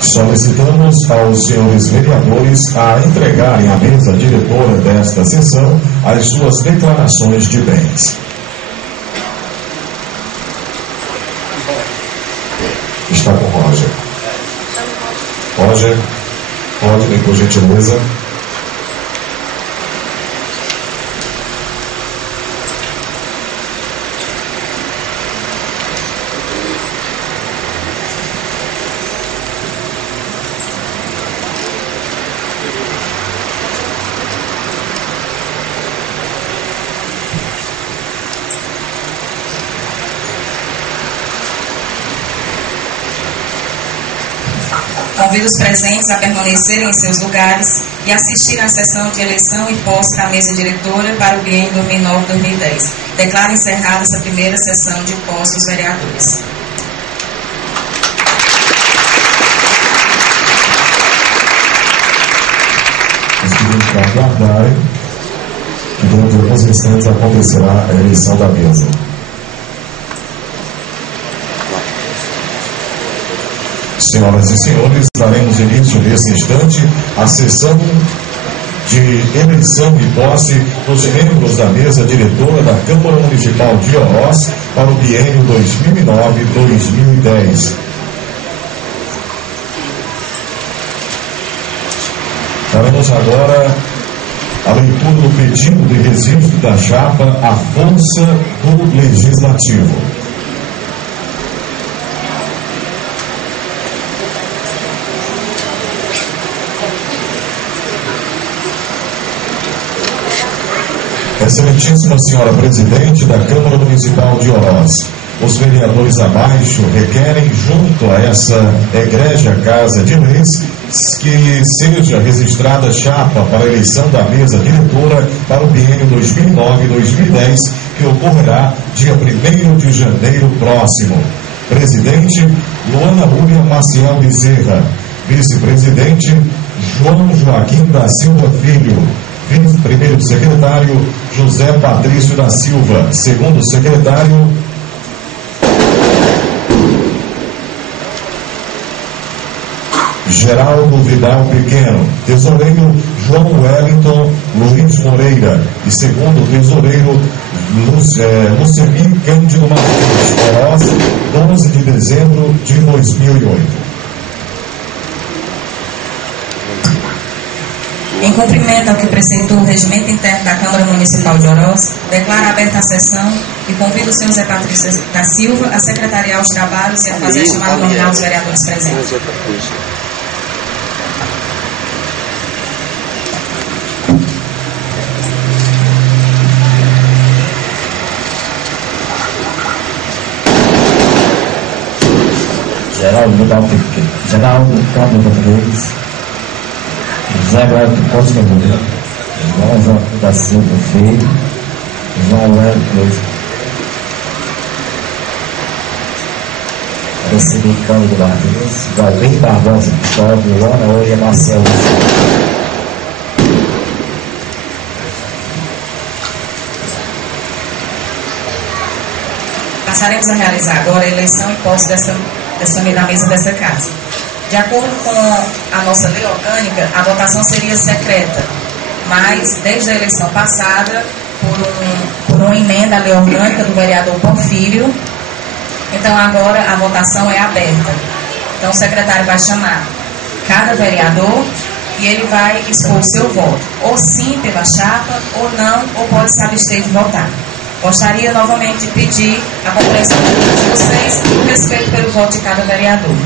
Solicitamos aos senhores vereadores a entregarem à mesa diretora desta sessão as suas declarações de bens. Está com Roger. Roger, pode vir, por gentileza. Convido os presentes a permanecerem em seus lugares e assistir à sessão de eleição e posse da mesa diretora para o biênio 2009-2010. Declaro encerrada essa primeira sessão de posse dos vereadores. Nós pedimos para aguardarem que dentro de alguns instantes acontecerá a eleição da mesa. Senhoras e senhores, daremos início nesse instante à sessão de eleição e posse dos membros da mesa diretora da Câmara Municipal de Oroz para o biênio 2009-2010. Faremos agora a leitura do pedido de registro da chapa à força do Legislativo. Excelentíssima Senhora Presidente da Câmara Municipal de Oroz, os vereadores abaixo requerem, junto a essa egrégia Casa de Leis, que seja registrada chapa para a eleição da mesa diretora para o biênio 2009-2010, que ocorrerá dia 1º de janeiro próximo. Presidente, Luana Rúbia Maciel Bezerra. Vice-presidente, João Joaquim da Silva Filho. Primeiro secretário, José Patrício da Silva. Segundo secretário, Geraldo Vidal Pequeno. Tesoureiro, João Wellington Luiz Moreira. E segundo tesoureiro, Lucemir Cândido Martins. Oroz, 12 de dezembro de 2008. Em cumprimento ao que preceitou o regimento interno da Câmara Municipal de Oroz, declaro aberta a sessão e convido o senhor Zé Patrício da Silva a secretariar os trabalhos e a fazer a chamada nominal dos vereadores presentes. Geraldo Vidal Pequeno, Geraldo Cândido Rodrigues, José Roberto Costa Moreira, João Joaquim da Silva Filho, João Wellington Lucemir Cândido Martins, Valdir Barbosa Cristóvão, Luana Rúbia Maciel. Passaremos a realizar agora a eleição e posse da mesa dessa casa. De acordo com a nossa lei orgânica, a votação seria secreta, mas desde a eleição passada, por uma emenda à lei orgânica do vereador Porfírio, então agora a votação é aberta. Então o secretário vai chamar cada vereador e ele vai expor o seu voto, ou sim pela chapa, ou não, ou pode se abster de votar. Gostaria novamente de pedir a compreensão de todos vocês e o respeito pelo voto de cada vereador.